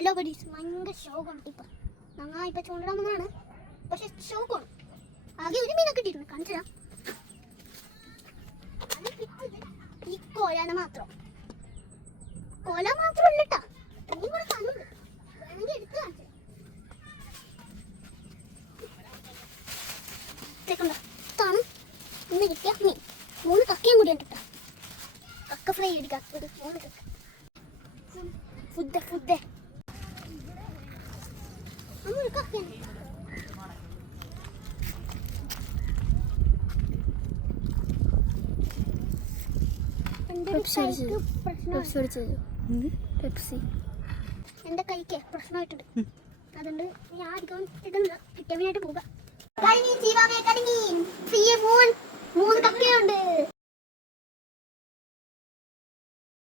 Hello buddies, ഭയങ്കര ഷോക്കാണ് ഇപ്പം. ഞങ്ങൾ ഇപ്പം ചൂണ്ടിടാൻ വന്നതാണ്, പക്ഷെ ഷോക്കാണ്. ആകെ ഒരു മീനൊക്കെ കിട്ടിയിട്ടുണ്ട്, കാണിച്ചു തരാം. ഈ കോലാന മാത്രം അല്ലട്ടാ, ഇനിയും കൂടെ കാണുന്നുണ്ട്, വേണമെങ്കിൽ എടുത്ത് കാണിച്ചു തരാം. ഇതാണ് ഇന്ന് കിട്ടിയ മീൻ. 3 കക്കയും കൂടി ഉണ്ട് കേട്ടോ. കക്ക ഫ്രൈ എടുക്കാം, 3 കക്ക. ഫുഡ് എന്റെ കൈക്ക് പ്രശ്നമായിട്ടുണ്ട്, അതുകൊണ്ട് ഞാൻ അധികം ഇടുന്നില്ല. കിട്ടിയ മീനായിട്ട് പോകാം. 3 കക്കയുണ്ട്.